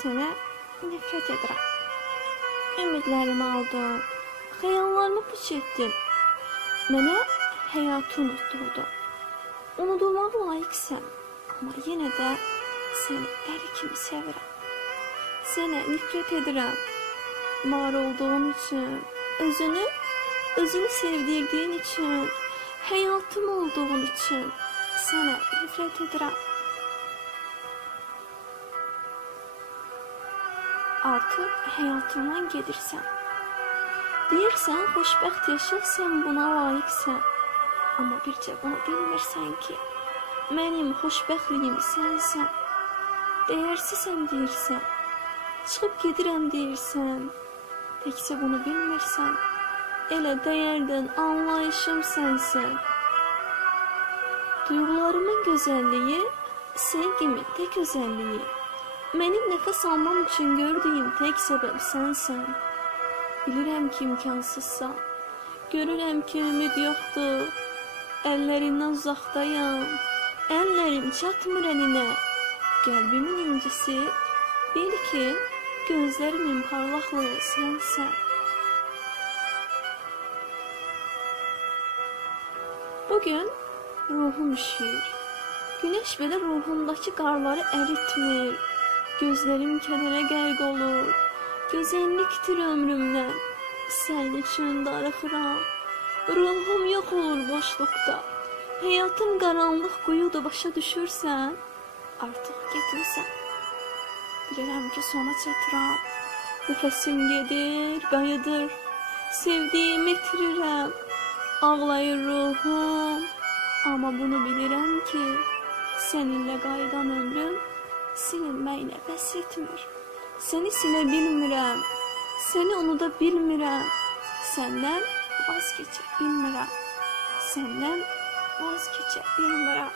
sənə nifrət edirəm. Ümidlərimi aldın, xəyallarımı puç etdin. Mənə həyatı unutdurdun. Unudulmaq layiqsən, amma yenə də səni dəli kimi sevirəm. Sənə nifrət edirəm. Var olduğun üçün, özünü sevdirdiyin üçün, həyatım olduğun üçün sənə nifrət edirəm. Artıq həyatımdan gedirsən. Deyirsən, xoşbəxt yaşa, sən buna layiqsən. Amma bircə bunu bilmirsən ki, mənim xoşbəxtliyim sənsən. Dəyərsizəm deyirsən, çıxıb gedirəm deyirsən. Təkcə bunu bilmirsən, elə dəyərdən anlayışım sənsən. Duyğularımın gözəlliyi, sevgimin tək özəlliyi. Mənim nəfəs almam üçün gördüyüm tək səbəb sənsən. Bilirəm ki, imkansızsan, görürəm ki, ümid yoxdur. Əllərindən uzaqdayam, əllərim çatmır əlinə. Qəlbimin incisi, bil ki, gözlərimin parlaqlığı sənsən. Bugün ruhum üşüyür. Günəş belə ruhumdakı qarları əritmir. Gözlərim kədərə qərq olur. Gözəllikdir ömrümdən. Sənin üçün darıxıram. Ruhum yox olur boşluqda. Həyatım qaranlıq quyudur, başa düşürsən. Artıq getmirsən. Bilirəm ki, sona çatıram. Nəfəsim gedir, qayıdır. Sevdiyimi itirirəm. Ağlayır ruhum. Amma bunu bilirəm ki, səninlə qayıdan ömrüm silinməklə bəs etmir. Səni silə bilmirəm, səni unuda bilmirəm. Səndən vazgeçə bilmirəm, səndən vazgeçə bilmirəm.